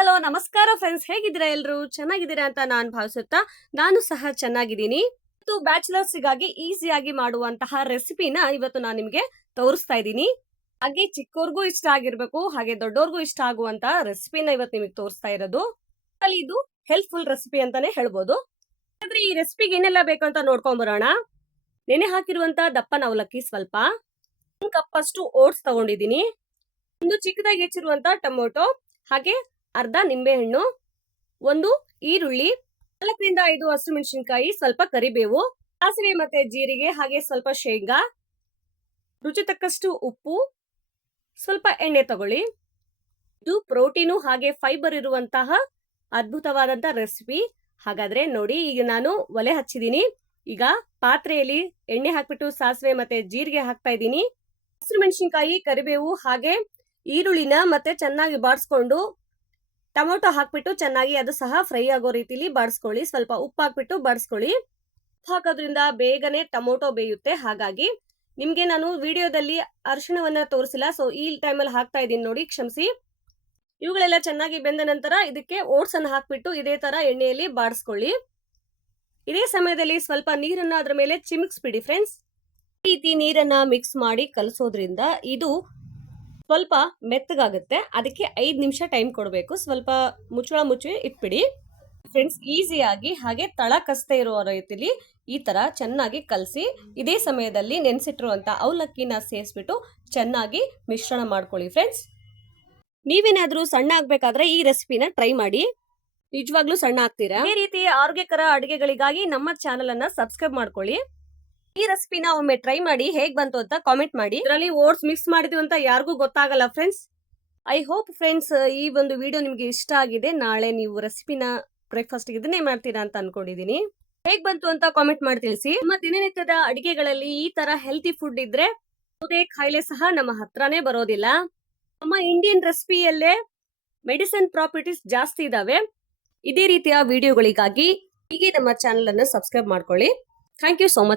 Hello ನಮಸ್ಕಾರ friends, ಹೇಗಿದ್ದೀರಾ? ಎಲ್ಲರೂ ಚೆನ್ನಾಗಿದ್ದೀರಾ ಅಂತ ನಾನು ಭಾವಿಸುತ್ತಾ ನಾನು ಸಹ ಚೆನ್ನಾಗಿದ್ದೀನಿ. ಇವತ್ತು ಬ್ಯಾಚುಲರ್ಸ್ಗಾಗಿ ಈಸಿಯಾಗಿ ಮಾಡುವಂತಹ ರೆಸಿಪಿನ ಇವತ್ತು ನಾನು ನಿಮಗೆ ತೋರಿಸ್ತಾ ಇದ್ದೀನಿ. ಹಾಗೆ ಚಿಕ್ಕವ್ರಿಗೂ ಇಷ್ಟ ಆಗಿರ್ಬೇಕು, ಹಾಗೆ ದೊಡ್ಡವ್ರಿಗೂ ಇಷ್ಟ ಆಗುವಂತಹ ರೆಸಿಪಿನ ಇವತ್ತು ನಿಮಗೆ ತೋರಿಸ್ತಾ ಇರೋದು. ಇದು ಹೆಲ್ಪ್ಫುಲ್ ರೆಸಿಪಿ ಅಂತಾನೆ ಹೇಳ್ಬೋದು. ಹಾಗಾದ್ರೆ ಈ ರೆಸಿಪಿಗೆ ಏನೆಲ್ಲ ಬೇಕು ಅಂತ ನೋಡ್ಕೊಂಡ್ ಬರೋಣ. ನೆನೆ ಹಾಕಿರುವಂತ ದಪ್ಪನ ಅವಲಕ್ಕಿ ಸ್ವಲ್ಪ, 1 ಕಪ್ ಅಷ್ಟು ಓಟ್ಸ್ ತಗೊಂಡಿದ್ದೀನಿ, ಒಂದು ಚಿಕ್ಕದಾಗಿ ಹೆಚ್ಚಿರುವಂತ ಟೊಮೊಟೊ, ಹಾಗೆ ಅರ್ಧ ನಿಂಬೆ ಹಣ್ಣು, ಒಂದು ಈರುಳ್ಳಿ, 4 ರಿಂದ 5 ಹಸಿಮೆಣಸಿನಕಾಯಿ, ಸ್ವಲ್ಪ ಕರಿಬೇವು, ಸಾಸಿವೆ ಮತ್ತೆ ಜೀರಿಗೆ, ಹಾಗೆ ಸ್ವಲ್ಪ ಶೇಂಗಾ, ರುಚಿ ತಕ್ಕಷ್ಟು ಉಪ್ಪು, ಸ್ವಲ್ಪ ಎಣ್ಣೆ ತಗೊಳ್ಳಿ. ಇದು ಪ್ರೋಟೀನು ಹಾಗೆ ಫೈಬರ್ ಇರುವಂತಹ ಅದ್ಭುತವಾದಂತ ರೆಸಿಪಿ. ಹಾಗಾದ್ರೆ ನೋಡಿ, ಈಗ ನಾನು ಒಲೆ ಹಚ್ಚಿದೀನಿ. ಈಗ ಪಾತ್ರೆಯಲ್ಲಿ ಎಣ್ಣೆ ಹಾಕ್ಬಿಟ್ಟು ಸಾಸಿವೆ ಮತ್ತೆ ಜೀರಿಗೆ ಹಾಕ್ತಾ ಇದ್ದೀನಿ. ಹಸಿಮೆಣಸಿನಕಾಯಿ, ಕರಿಬೇವು ಹಾಗೆ ಈರುಳ್ಳಿನ ಮತ್ತೆ ಚೆನ್ನಾಗಿ ಬಾಡಿಸ್ಕೊಂಡು ಟೊಮೊಟೊ ಹಾಕ್ಬಿಟ್ಟು ಚೆನ್ನಾಗಿ ಅದು ಸಹ ಫ್ರೈ ಆಗೋ ರೀತಿಲಿ ಬಾಡಿಸ್ಕೊಳ್ಳಿ. ಸ್ವಲ್ಪ ಉಪ್ಪು ಹಾಕ್ಬಿಟ್ಟು ಬಾಡಿಸ್ಕೊಳ್ಳಿ. ಹಾಕೋದ್ರಿಂದ ಬೇಗನೆ ಟೊಮೊಟೊ ಬೇಯುತ್ತೆ. ಹಾಗಾಗಿ ನಿಮ್ಗೆ ನಾನು ವಿಡಿಯೋದಲ್ಲಿ ಅರಿಶಿಣವನ್ನ ತೋರಿಸಿಲ್ಲ, ಸೊ ಈ ಟೈಮಲ್ಲಿ ಹಾಕ್ತಾ ಇದ್ದೀನಿ ನೋಡಿ, ಕ್ಷಮಿಸಿ. ಇವುಗಳೆಲ್ಲ ಚೆನ್ನಾಗಿ ಬೆಂದ ನಂತರ ಇದಕ್ಕೆ ಓಟ್ಸ್ ಅನ್ನು ಹಾಕ್ಬಿಟ್ಟು ಇದೇ ತರ ಎಣ್ಣೆಯಲ್ಲಿ ಬಾಡಿಸ್ಕೊಳ್ಳಿ. ಇದೇ ಸಮಯದಲ್ಲಿ ಸ್ವಲ್ಪ ನೀರನ್ನ ಅದ್ರ ಮೇಲೆ ಚಿಮುಕ್ಸ್ಬಿಡಿ ಫ್ರೆಂಡ್ಸ್. ಈ ರೀತಿ ನೀರನ್ನ ಮಿಕ್ಸ್ ಮಾಡಿ ಕಲಸೋದ್ರಿಂದ ಇದು ಸ್ವಲ್ಪ ಮೆತ್ತಗಾಗುತ್ತೆ. ಅದಕ್ಕೆ 5 ನಿಮಿಷ ಟೈಮ್ ಕೊಡಬೇಕು. ಸ್ವಲ್ಪ ಮುಚ್ಚಳ ಮುಚ್ಚಿ ಇಟ್ಬಿಡಿ ಫ್ರೆಂಡ್ಸ್. ಈಸಿಯಾಗಿ ಹಾಗೆ ತಳ ಕಸದೆ ಇರೋ ರೀತಿಲಿ ಈ ತರ ಚೆನ್ನಾಗಿ ಕಲಸಿ ಇದೇ ಸಮಯದಲ್ಲಿ ನೆನೆಸಿಟ್ಟಿರುವಂತ ಅವಲಕ್ಕಿನ ಸೇರಿಸ್ಬಿಟ್ಟು ಚೆನ್ನಾಗಿ ಮಿಶ್ರಣ ಮಾಡ್ಕೊಳ್ಳಿ ಫ್ರೆಂಡ್ಸ್. ನೀವೇನಾದ್ರೂ ಸಣ್ಣ ಆಗ್ಬೇಕಾದ್ರೆ ಈ ರೆಸಿಪಿನ ಟ್ರೈ ಮಾಡಿ, ನಿಜವಾಗ್ಲೂ ಸಣ್ಣ ಆಗ್ತೀರಾ. ಈ ರೀತಿ ಆರೋಗ್ಯಕರ ಅಡುಗೆಗಳಿಗಾಗಿ ನಮ್ಮ ಚಾನೆಲ್ ಅನ್ನ ಸಬ್ಸ್ಕ್ರೈಬ್ ಮಾಡ್ಕೊಳ್ಳಿ. ಈ ರೆಸಿಪಿನ ಒಮ್ಮೆ ಟ್ರೈ ಮಾಡಿ, ಹೇಗ್ ಬಂತು ಅಂತ ಕಾಮೆಂಟ್ ಮಾಡಿ. ಇದರಲ್ಲಿ ಓಟ್ಸ್ ಮಿಕ್ಸ್ ಮಾಡಿದ್ವಿ ಅಂತ ಯಾರಿಗೂ ಗೊತ್ತಾಗಲ್ಲ ಫ್ರೆಂಡ್ಸ್. ಐ ಹೋಪ್ ಫ್ರೆಂಡ್ಸ್ ಈ ಒಂದು ವಿಡಿಯೋ ನಿಮ್ಗೆ ಇಷ್ಟ ಆಗಿದೆ. ನಾಳೆ ನೀವು ರೆಸಿಪಿನ ಬ್ರೇಕ್ಫಾಸ್ಟ್ ಇದನ್ನೇ ಮಾಡ್ತೀರಾ ಅಂತ ಅನ್ಕೊಂಡಿದೀನಿ. ಹೇಗ್ ಬಂತು ಅಂತ ಕಾಮೆಂಟ್ ಮಾಡಿ ತಿಳಿಸಿ. ನಮ್ಮ ದಿನನಿತ್ಯದ ಅಡಿಗೆಗಳಲ್ಲಿ ಈ ತರ ಹೆಲ್ತಿ ಫುಡ್ ಇದ್ರೆ ಯಾವುದೇ ಕಾಯಿಲೆ ಸಹ ನಮ್ಮ ಹತ್ರನೇ ಬರೋದಿಲ್ಲ. ನಮ್ಮ ಇಂಡಿಯನ್ ರೆಸಿಪಿಯಲ್ಲೇ ಮೆಡಿಸಿನ್ ಪ್ರಾಪರ್ಟೀಸ್ ಜಾಸ್ತಿ ಇದಾವೆ. ಇದೇ ರೀತಿಯ ವಿಡಿಯೋಗಳಿಗಾಗಿ ಹೀಗೆ ನಮ್ಮ ಚಾನೆಲ್ ಅನ್ನು ಸಬ್ಸ್ಕ್ರೈಬ್ ಮಾಡ್ಕೊಳ್ಳಿ. Thank you so much.